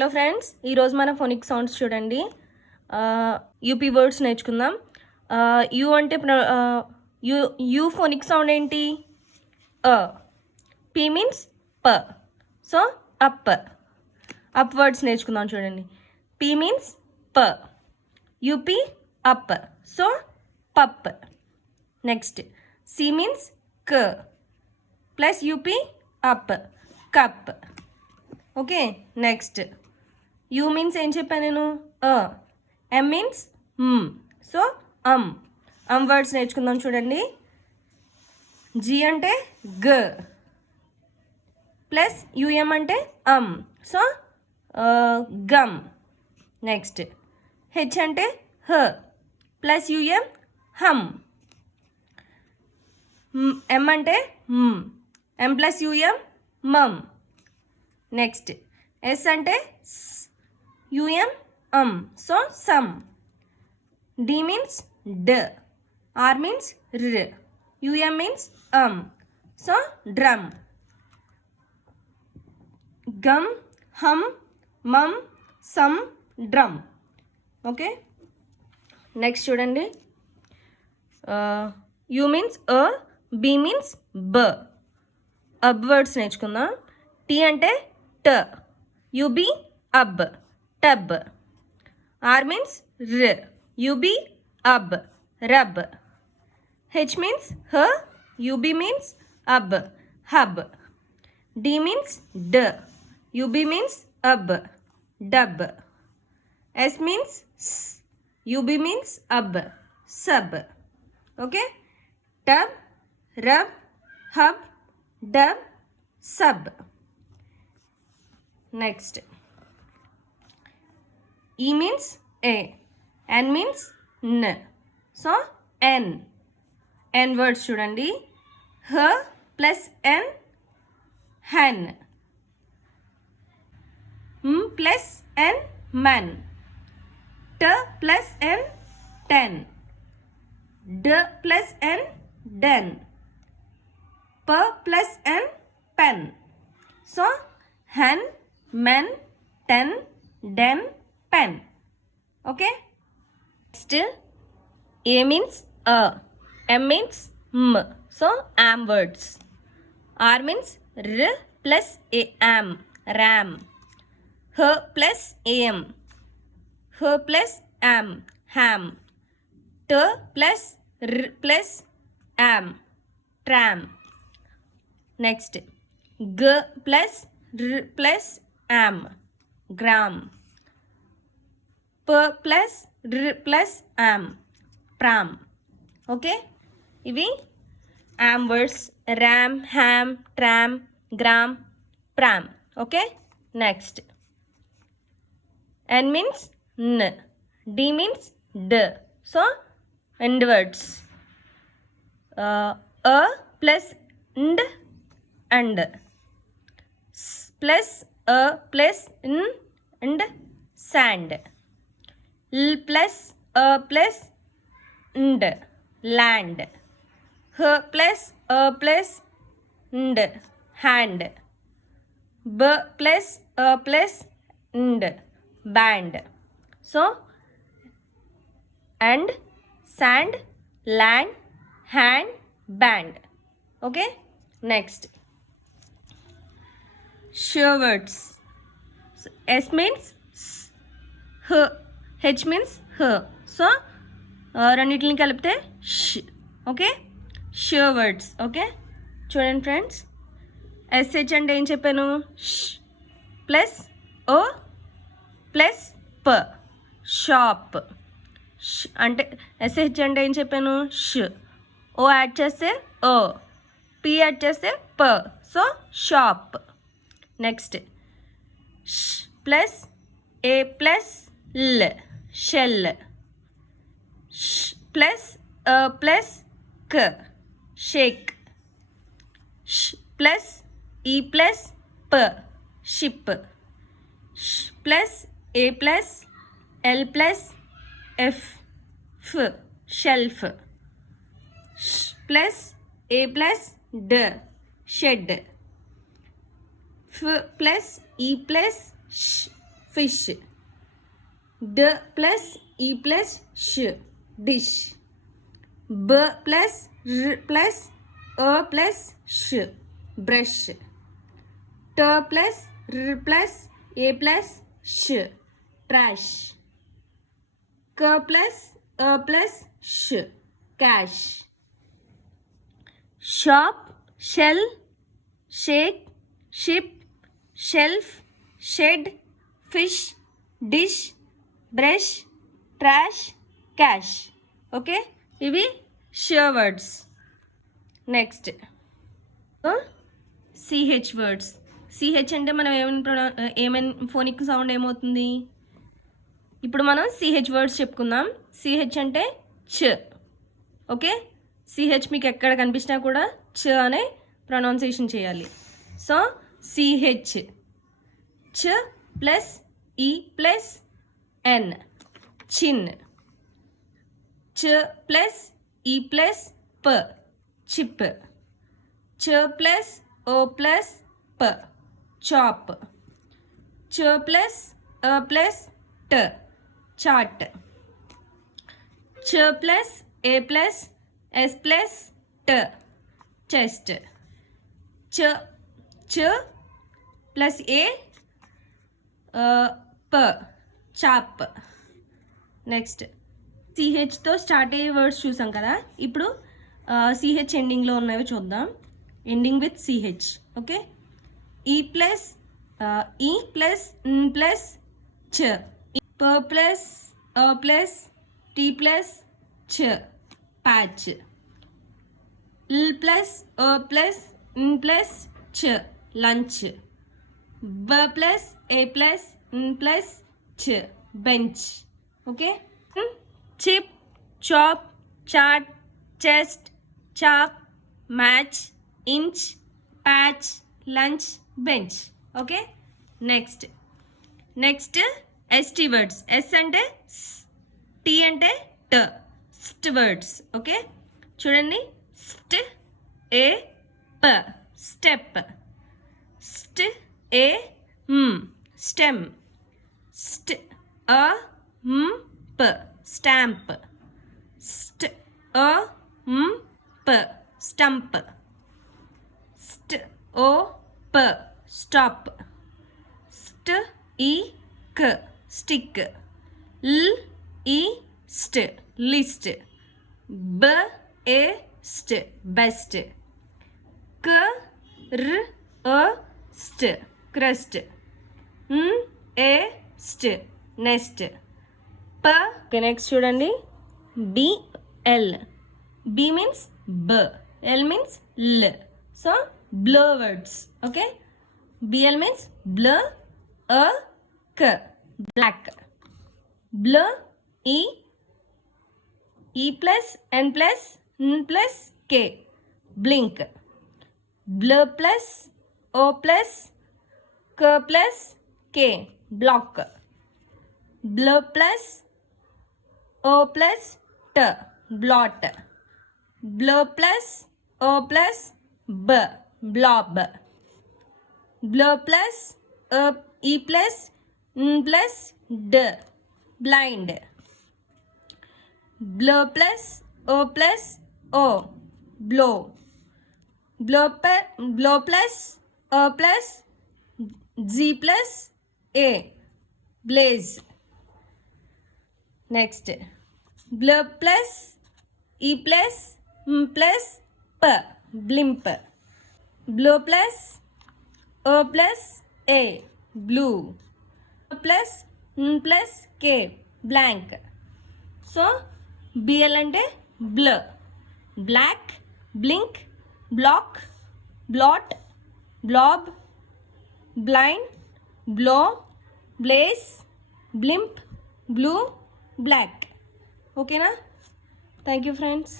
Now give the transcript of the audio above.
Hello friends, ఈరోజు మన phonic sounds చూడండి. యూపీ వర్డ్స్ నేర్చుకుందాం. యూ అంటే యూ ఫోనిక్ సౌండ్ ఏంటి? పీ మీన్స్ ప. సో అప్ వర్డ్స్ నేర్చుకుందాం చూడండి. పీ మీన్స్ ప, యూపీ అప్, సో పప్. నెక్స్ట్ సి మీన్స్ క plus UP up, cup. Okay, next you means ఏం చెప్పాను నేను? ఎం మీన్స్ సో వర్డ్స్ నేర్చుకుందాం చూడండి. జీ అంటే గ ప్లస్ యూఎం అంటే సో గమ్. నెక్స్ట్ హెచ్ అంటే హ ప్లస్ యూఎం హమ్. ఎం అంటే M plus U M mum. Next S అంటే U M so sum. D means డ, ఆర్ మీన్స్ ర్, U M means so drum. Gum, hum, mum, sum, drum. Okay, next చూడండి. U means B means బ. అబ్ words నేర్చుకుందాం. T అంటే ట, యుబి అబ్, టబ్. ఆర్ మీన్స్ ర్, యుబి అబ్, రబ్. హెచ్ మీన్స్ హ, యుబి మీన్స్ అబ్, హబ్. డి మీన్స్ డ, యుబి మీన్స్ అబ్, డబ్. ఎస్ మీన్స్ స్, యుబి మీన్స్ అబ్, sub. Okay, tub, rub, hub, dub, sub. Next E means ఏ, ఎన్ మీన్స్ న్, సో ఎన్ వర్డ్స్ చూడండి. హ plus N hen, plus N men, ట plus N ten, డ plus N den, ప plus N pen. So hen, men, ten, den, pen. Okay, next a means m means so am words. R means r plus a am, ram. H plus am, h plus am, ham. T plus r plus am, tram. Next g plus r plus am, gram. P plus r plus am, pram. Okay, ఇవి am words. ram, ham, tram, gram, pram. Okay, next n means n, d means d, so end words. A plus nd and, plus a plus n and sand. L plus a plus and land. H plus a plus and hand. B plus a plus and band. So and, sand, land, hand, band. Okay, next sure words. So, S means s, h, h means h, so రెండింటిని కలిపితే ష్. Okay, sure words. Okay, చూడండి friends. SH అంటే ఏం చెప్పాను? ష్ plus O plus ప, shop. అంటే ఎస్హెచ్ అంటే ఏం చెప్పాను? ష్. ఓ యాడ్ చేస్తే ఓ, పి యాడ్ చేస్తే ప, సో షాప్. నెక్స్ట్ ష్ ప్లస్ ఏ ప్లస్ ల్, షెల్. ష్ ప్లస్ అ ప్లస్ క, షేక్. ష్ ప్లస్ ఈ ప్లస్ ప, షిప్. ష్ ప్లస్ ఏ ప్లస్ ఎల్ ప్లస్ ఎఫ్, ఫ్, షెల్ఫ్. ష్ ప్లస్ ఏ ప్లస్ డ, shed. F plus E plus sh, fish. D plus E plus sh, dish. B plus R plus A plus sh, brush. T plus R plus A plus sh, trash. K plus A plus sh, cash. Shop, shell, shake, ship, shelf, shed, fish, dish, brush, trash, cash. Okay, ఇవి sure words. Next C H words. C H అంటే మనం ఏమైనా phonic sound ఏమవుతుంది? ఇప్పుడు మనం CH words చెప్పుకుందాం. CH అంటే చ. ఓకే, సిహెచ్ మీకు ఎక్కడ కనిపించినా కూడా చ అనే ప్రొనౌన్సియేషన్ చేయాలి. సో సిహెచ్, చ plus E plus N, chin. చ ప్లస్ ఈ ప్లస్ ప, చిప్. చ ప్లస్ ఓ ప్లస్ ప, చాప్. చ ప్లస్ అ ప్లస్ ట, చాట్. చ ప్లస్ ఏ ప్లస్ ఎస్ ప్లస్ ట, చెస్ట్. చ ప్లస్ ఏ ప, చాప్. నెక్స్ట్ సిహెచ్తో స్టార్ట్ అయ్యే వర్డ్స్ చూసాం కదా. ఇప్పుడు సిహెచ్ ఎండింగ్లో ఉన్నవి చూద్దాం. Ending with C H. Okay, E plus N plus చ, ప ప్లస్ అ ప్లస్ టీ ప్లస్ చ, ప్యాచ్. ఎల్ ప్లస్ అ ప్లస్ ఎన్ ప్లస్ చ, లంచ్. బ ప్లస్ ఏ ప్లస్ ఎన్ ప్లస్ చ, bench. Okay, chip, chop, chart, chest, chalk, match, inch, patch, lunch, bench. Okay, next st words. S అంటే s, t అంటే t, st words. Okay, చూడండి. st a p, step. st a m, stem. st a m p, stamp. st a m p, stump. st o p, stop. st e k, stick. l e st, list. b a st, best. k r a st, crust. n a st, nest. Okay, next చూడండి. B L. B means బ, L means ల్. So బ్ల words. Okay, B L means బ్ల, అ క, black. బ్ల E plus N plus N plus K, blink. బ్ల plus O plus క ప్లస్ కే, బ్లాక్. బ్ల plus o plus t, blot. Bl plus o plus b, blob. Bl plus e plus n plus d, blind. Bl plus o plus o, blow. Bl plus o plus z plus a, blaze. Next బ్ల plus E plus m plus ప, blimp. బ్లో plus O plus A, blue. Plus n plus K, blank. So B L అంటే బ్ల, black, blink, block, blot, blob, blind, blow, blaze, blimp, blue, block. ఓకేనా? Thank you friends.